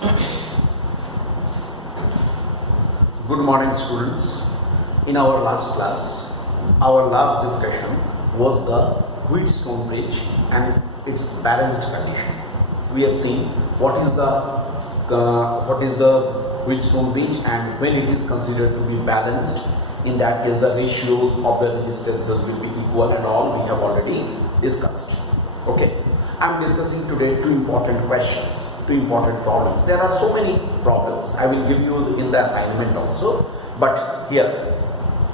Good morning, students. In our last class, our last discussion was the Wheatstone bridge and its balanced condition. We have seen what is the Wheatstone bridge and when it is considered to be balanced. In that case, the ratios of the resistances will be equal and all we have already discussed. Okay, I am discussing today two important questions. Two important problems. There are so many problems. I will give you in the assignment also. But here,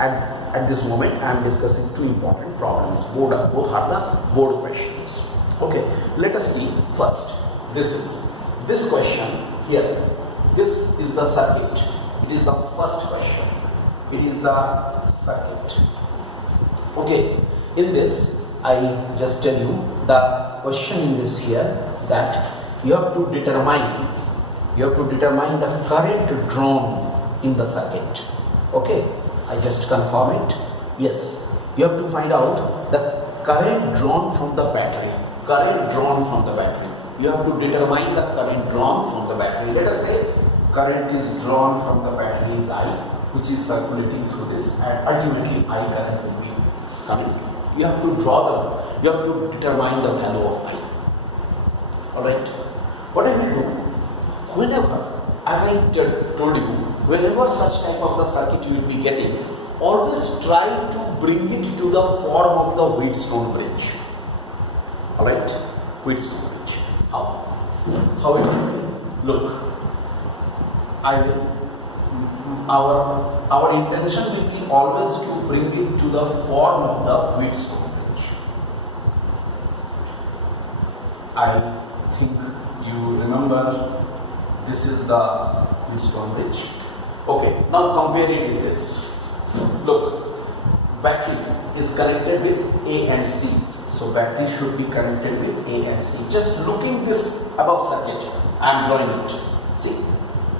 at this moment, I am discussing two important problems. Both are the board questions. Okay. Let us see first. This question here. This is the circuit. It is the first question. It is the circuit. Okay. In this, I just tell you the question in this here that you have to determine the current drawn in the circuit. Okay, I just confirm it. Yes, you have to find out the current drawn from the battery. You have to determine the current drawn from the battery. Let us say current is drawn from the battery is I, which is circulating through this, and ultimately I current will be coming. You have to determine the value of I. Alright. What I will do, whenever, as I told you, whenever such type of the circuit you will be getting, always try to bring it to the form of the Wheatstone bridge. Alright? Wheatstone bridge. How it will be? Look, our intention will be always to bring it to the form of the Wheatstone bridge. I think you remember this is the Wheatstone bridge. Okay, now compare it with this. Look, battery is connected with A and C. So battery should be connected with A and C. Just looking this above circuit, I am drawing it. See,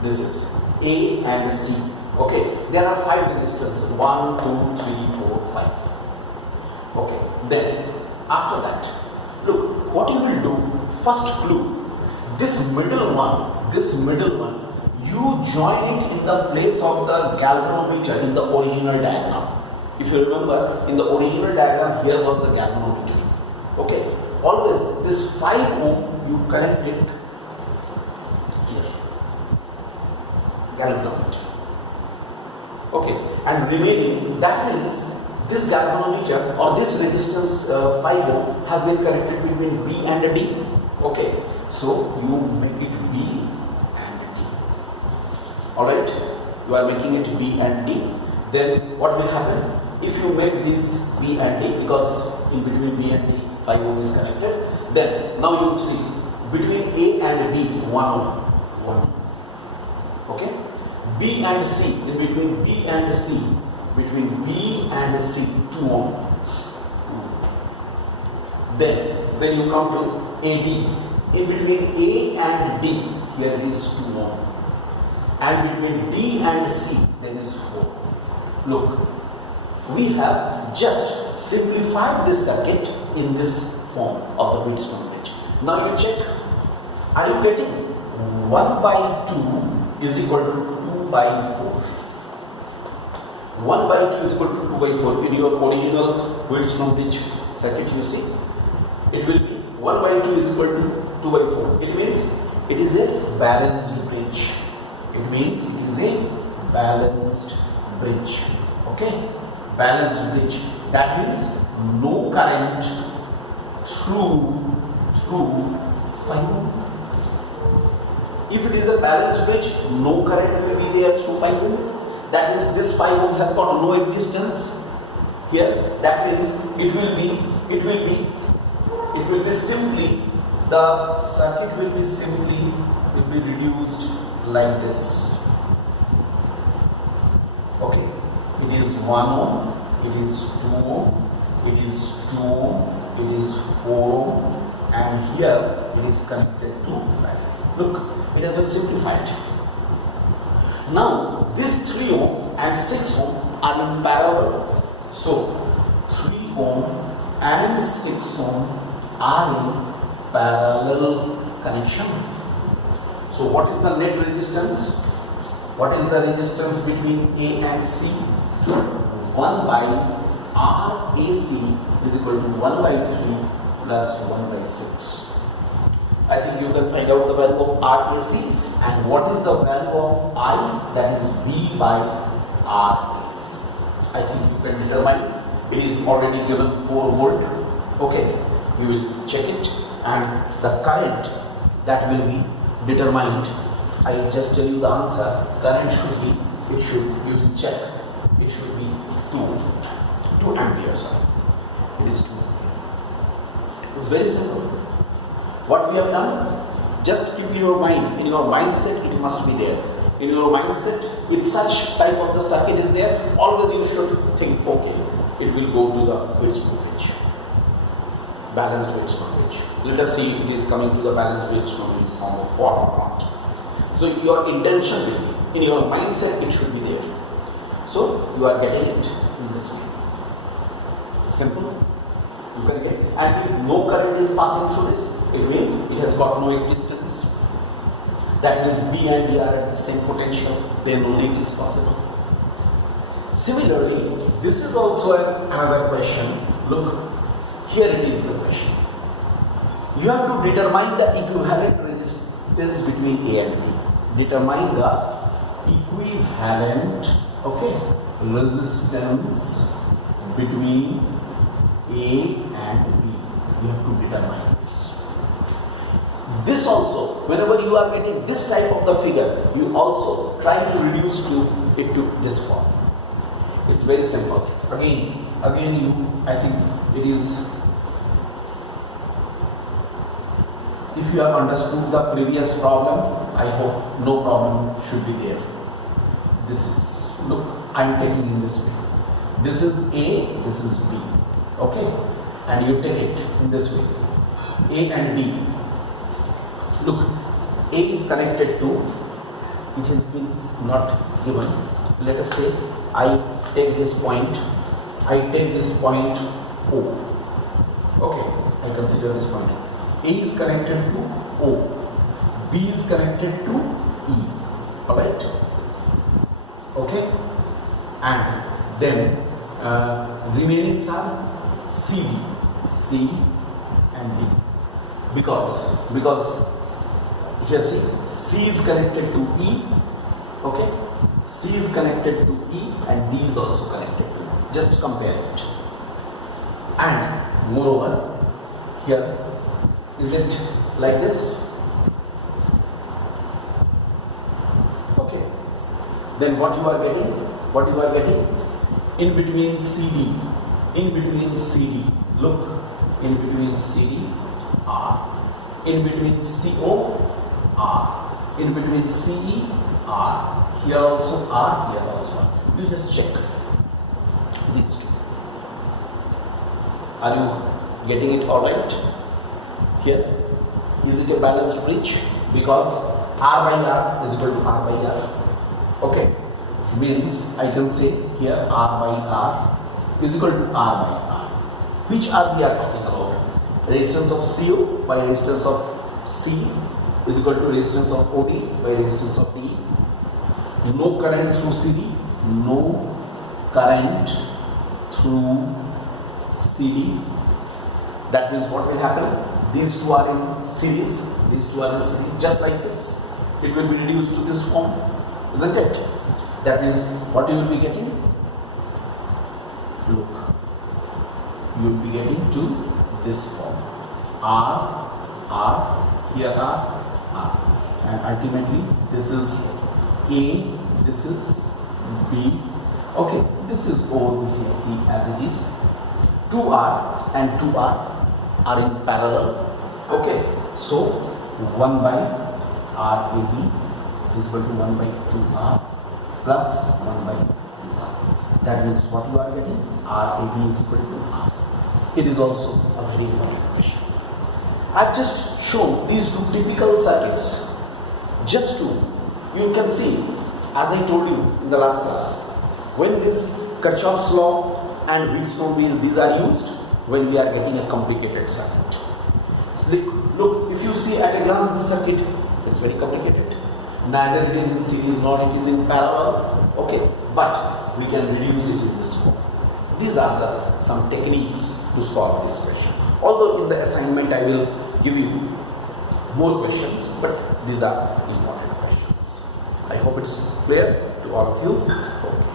this is A and C. Okay, there are 5 resistances. 1, 2, 3, 4, 5. Okay, then after that, look, what you will do, first clue. This middle one, you join it in the place of the galvanometer in the original diagram. If you remember, in the original diagram, here was the galvanometer. Okay, always this 5 ohm, you connect it here, galvanometer. Okay, and remaining, that means this galvanometer or this resistance 5 ohm has been connected between B and D. Okay, so you make it B and D. Alright, you are making it B and D. Then what will happen? If you make these B and D, because in between B and D 5 ohm is connected, then now you see between A and D 1 ohm. Okay, B and C, then between B and C 2 ohm. Then you come to AD. In between A and D, here is 2 ohm. And between D and C, there is 4. Look, we have just simplified this circuit in this form of the Wheatstone bridge. Now you check, are you getting 1 by 2 is equal to 2 by 4? 1 by 2 is equal to 2 by 4. In your original Wheatstone bridge circuit, you see, it will be 1 by 2 is equal to 2 by 4. It means it is a balanced bridge. Okay, balanced bridge. That means no current through 5 ohm. If it is a balanced bridge, no current will be there through 5 ohm. That means this 5 ohm has got no existence here. That means it will be simply, the circuit will be reduced like this. Okay, it is 1 ohm, it is 2 ohm, it is 2 ohm, it is 4 ohm, and here it is connected to battery. Look, it has been simplified. Now this 3 ohm and 6 ohm are in parallel. So 3 ohm and 6 ohm are in parallel connection. So what is the net resistance? What is the resistance between A and C? 1 by RAC is equal to 1 by 3 plus 1 by 6. I think you can find out the value of RAC, and what is the value of I? That is V by RAC. I think you can determine. It is already given 4 volt. Okay, you will check it, and the current that will be determined. I just tell you the answer. Current should be, you will check, it should be 2 amperes. It is 2 amperes. It's very simple. What we have done, just keep in your mind, in your mindset it must be there. In your mindset, if such type of the circuit is there, always you should think, okay, it will go to the Wheatstone bridge, balanced Wheatstone bridge. Let us see if it is coming to the balanced Wheatstone form or not. So your intention will be, in your mindset it should be there. So you are getting it in this way. Simple. You can get, and if no current is passing through this, it means it has got no existence. That means B and D are at the same potential, then only it is possible. Similarly, this is also another question. Look, here it is the question. You have to determine the equivalent resistance between A and B. Determine the equivalent, resistance between A and B. You have to determine this. This also, whenever you are getting this type of the figure, you also try to reduce it to this form. It's very simple. Again, I think it is, if you have understood the previous problem, I hope no problem should be there. This is, look, I am taking in this way. This is A, this is B. Okay? And you take it in this way. A and B. Look, A is connected to, it has been not given. Let us say I take this point O. Okay, I consider this point. A is connected to O. B is connected to E. Alright? Okay? And then remaining are C and D. Because here see, C is connected to E, okay? C is connected to E and D is also connected to E. Just compare it. And moreover, here, is it like this? Okay. Then what you are getting? In between CD, look, in between CD, R. In between CO, R. In between CE, R. Here also R, here also R. You just check these two. Are you getting it alright? Here, is it a balanced bridge? Because R by R is equal to R by R. Okay, means I can say here R by R is equal to R by R. Which R we are talking about? Resistance of CO by resistance of C is equal to resistance of OD by resistance of D. No current through CD, no current through CD. That means what will happen? These two are in series, just like this. It will be reduced to this form, isn't it? That means what you will be getting? Look, you will be getting to this form. R, here R, and ultimately this is A, this is B, okay, this is O, this is E as it is. 2R and 2R are in parallel, okay, so 1 by RAB is equal to 1 by 2R plus 1 by 2R. That means what you are getting? RAB is equal to R. It is also a very important question. I have just shown these two typical circuits. Just to, you can see, as I told you in the last class, when this Kirchhoff's law and Wheatstone bridge, these are used when we are getting a complicated circuit. So look, if you see at a glance this circuit, It's very complicated. Neither it is in series nor it is in parallel. Okay, but we can reduce it in this form. These are the some techniques to solve this question. Although in the assignment I will give you more questions, but these are important questions. I hope it's clear to all of you. Okay.